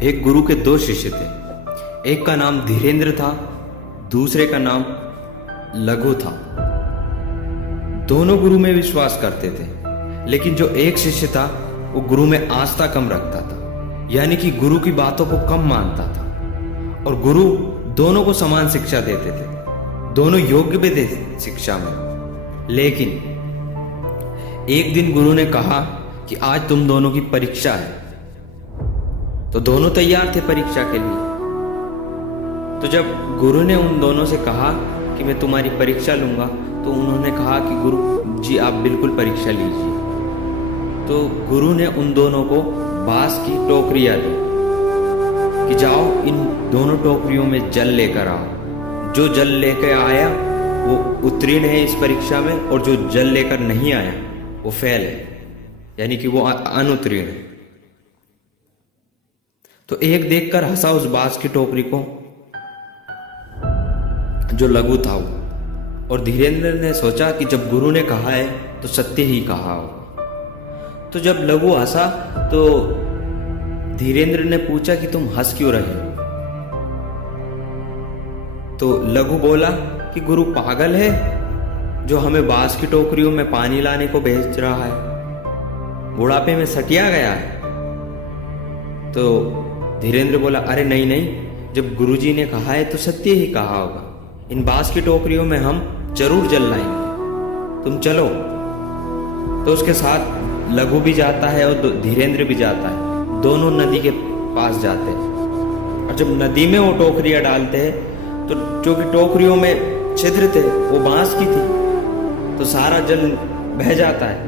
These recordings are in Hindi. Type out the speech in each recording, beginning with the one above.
एक गुरु के दो शिष्य थे। एक का नाम धीरेन्द्र था, दूसरे का नाम लघु था। दोनों गुरु में विश्वास करते थे, लेकिन जो एक शिष्य था वो गुरु में आस्था कम रखता था, यानी कि गुरु की बातों को कम मानता था। और गुरु दोनों को समान शिक्षा देते थे, दोनों योग्य भी थे शिक्षा में। लेकिन एक दिन गुरु ने कहा कि आज तुम दोनों की परीक्षा है। तो दोनों तैयार थे परीक्षा के लिए। तो जब गुरु ने उन दोनों से कहा कि मैं तुम्हारी परीक्षा लूंगा, तो उन्होंने कहा कि गुरु जी आप बिल्कुल परीक्षा लीजिए। तो गुरु ने उन दोनों को बांस की टोकरियां दी कि जाओ इन दोनों टोकरियों में जल लेकर आओ। जो जल लेकर आया वो उत्तीर्ण है इस परीक्षा में, और जो जल लेकर नहीं आया वो फेल है, यानी कि वो अनुत्तीर्ण है। तो एक देखकर हंसा उस बांस की टोकरी को जो लघु था वो, और धीरेन्द्र ने सोचा कि जब गुरु ने कहा है तो सत्य ही कहा होगा। तो जब लघु हंसा तो धीरेन्द्र ने पूछा कि तुम हंस क्यों रहे हो? तो लघु बोला कि गुरु पागल है जो हमें बांस की टोकरियों में पानी लाने को भेज रहा है, बुढ़ापे में सटिया गया है। तो धीरेन्द्र बोला अरे नहीं नहीं, जब गुरुजी ने कहा है तो सत्य ही कहा होगा। इन बांस की टोकरियों में हम जरूर जल लाएंगे, तुम चलो। तो उसके साथ लघु भी जाता है और धीरेन्द्र भी जाता है। दोनों नदी के पास जाते हैं, और जब नदी में वो टोकरियां डालते हैं तो जो कि टोकरियों में छिद्र थे वो बांस की थी, तो सारा जल बह जाता है।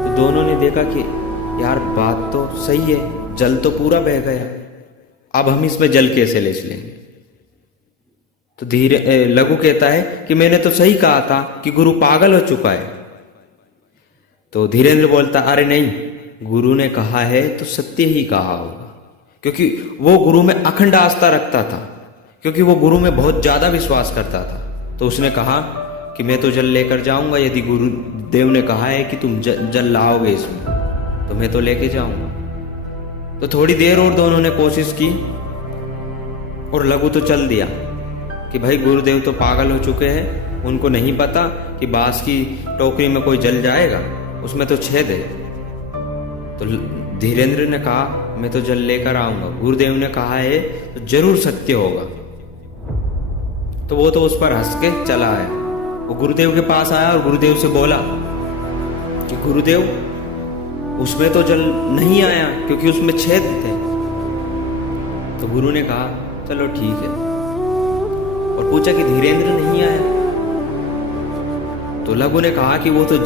तो दोनों ने देखा कि यार बात तो सही है, जल तो पूरा बह गया, अब हम इसमें जल कैसे ले लेंगे? तो लघु कहता है कि मैंने तो सही कहा था कि गुरु पागल हो चुका है। तो धीरेन्द्र बोलता अरे नहीं, गुरु ने कहा है तो सत्य ही कहा होगा, क्योंकि वो गुरु में अखंड आस्था रखता था, क्योंकि वो गुरु में बहुत ज्यादा विश्वास करता था। तो उसने कहा कि मैं तो जल लेकर जाऊंगा, यदि गुरुदेव ने कहा है कि तुम जल लाओगे इसमें तो मैं तो लेके जाऊंगा। तो थोड़ी देर और दोनों ने कोशिश की, और लघु तो चल दिया कि भाई गुरुदेव तो पागल हो चुके हैं, उनको नहीं पता कि बांस की टोकरी में कोई जल जाएगा, उसमें तो छेद है। तो धीरेन्द्र ने कहा मैं तो जल लेकर आऊंगा, गुरुदेव ने कहा है तो जरूर सत्य होगा। तो वो तो उस पर हंस के चला आया। वो गुरुदेव के पास आया और गुरुदेव से बोला कि गुरुदेव उसमें तो जल नहीं आया क्योंकि उसमें छेद थे। तो गुरु ने कहा चलो ठीक है, और पूछा कि धीरेन्द्र नहीं आया? तो लघु ने कहा कि वो तो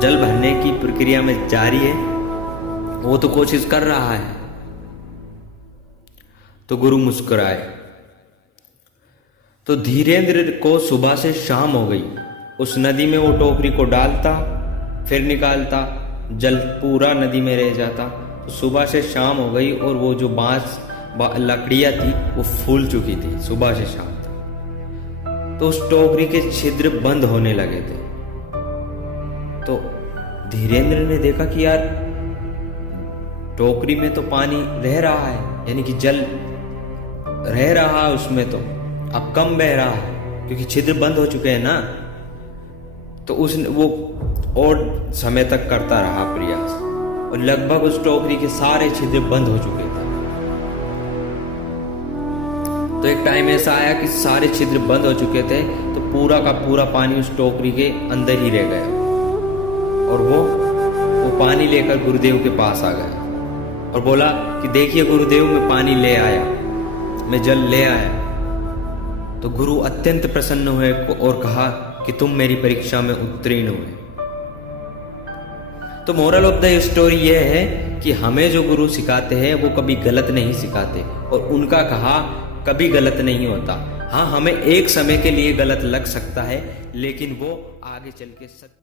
जल भरने की प्रक्रिया में जारी है, वो तो कोशिश कर रहा है। तो गुरु मुस्कुराए। तो धीरेन्द्र को सुबह से शाम हो गई, उस नदी में वो टोकरी को डालता फिर निकालता, जल पूरा नदी में रह जाता। तो सुबह से शाम हो गई और वो जो बांस लकड़ियां थी वो फूल चुकी थी सुबह से शाम तक। तो उस टोकरी के छिद्र बंद होने लगे थे। तो धीरेन्द्र ने देखा कि यार टोकरी में तो पानी रह रहा है, यानी कि जल रह रहा है उसमें, तो अब कम बह रहा है क्योंकि छिद्र बंद हो चुके हैं ना। तो वो और समय तक करता रहा प्रयास, और लगभग उस टोकरी के सारे छिद्र बंद हो चुके थे। तो एक टाइम ऐसा आया कि सारे छिद्र बंद हो चुके थे, तो पूरा का पूरा पानी उस टोकरी के अंदर ही रह गया, और वो पानी लेकर गुरुदेव के पास आ गया और बोला कि देखिए गुरुदेव मैं पानी ले आया, मैं जल ले आया। तो गुरु अत्यंत प्रसन्न हुए और कहा कि तुम मेरी परीक्षा में उत्तीर्ण हुए। तो मोरल ऑफ द स्टोरी यह है कि हमें जो गुरु सिखाते हैं वो कभी गलत नहीं सिखाते, और उनका कहा कभी गलत नहीं होता। हाँ, हमें एक समय के लिए गलत लग सकता है, लेकिन वो आगे चल के सत्य